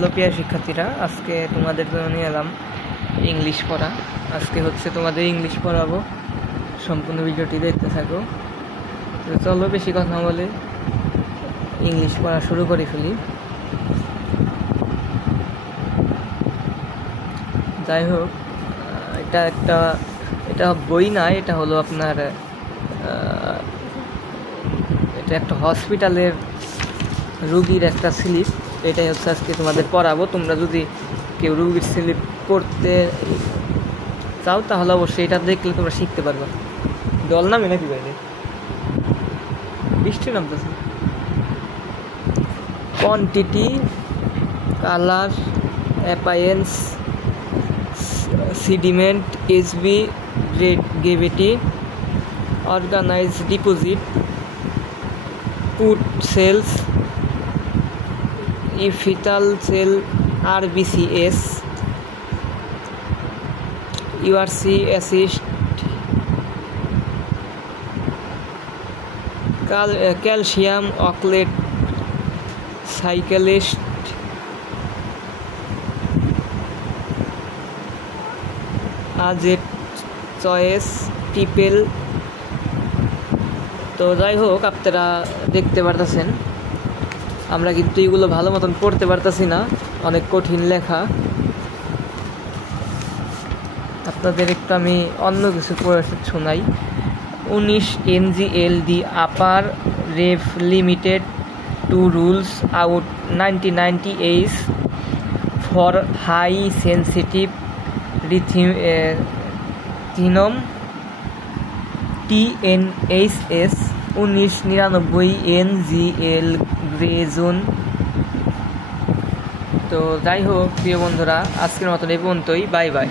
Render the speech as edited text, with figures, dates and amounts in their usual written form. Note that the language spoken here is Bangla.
হ্যালো প্রিয় শিক্ষার্থীরা, আজকে তোমাদের জন্য নিয়ে এলাম ইংলিশ পড়া। আজকে তোমাদের ইংলিশ পড়াবো। সম্পূর্ণ ভিডিওটি দেখতে থাকো। তো চলো বেশি কথা না বলে ইংলিশ পড়া শুরু করে ফেলি। যাই হোক, এটা বই না, এটা হলো আপনার এটা একটা হসপিটালের রুগীর একটা স্লিপ। এটাই হচ্ছে আজকে তোমাদের পড়াবো। তোমরা যদি কেউ রুগীর স্লিপ পড়তে চাও তাহলে অবশ্যই এটা দেখলে তোমরা শিখতে পারবে। জল নামে নাকি বাইরে? বৃষ্টি নামতেছে। Quantity, colour, appearance, sediment, SB, gravity, organise deposit, pus cells, epithelial cell, RBCS, URC acid, calcium oxalate, cyclist, আজেট চয়েস, পিপেল। তো যাই হোক, আপনারা দেখতে পারতেছেন আমরা কিন্তু এগুলো ভালো মতন পড়তে পারতেছি না, অনেক কঠিন লেখা। আপনাদের একটু আমি অন্য কিছু পড়ে শোনাই। 19 NGLD upper ref limited to rules out 1998 for high sensitive রিথিনম TNHS 1999 NGL গ্রে জোন। তো যাই হোক প্রিয় বন্ধুরা, আজকের মতন এই পর্যন্তই। Bye by.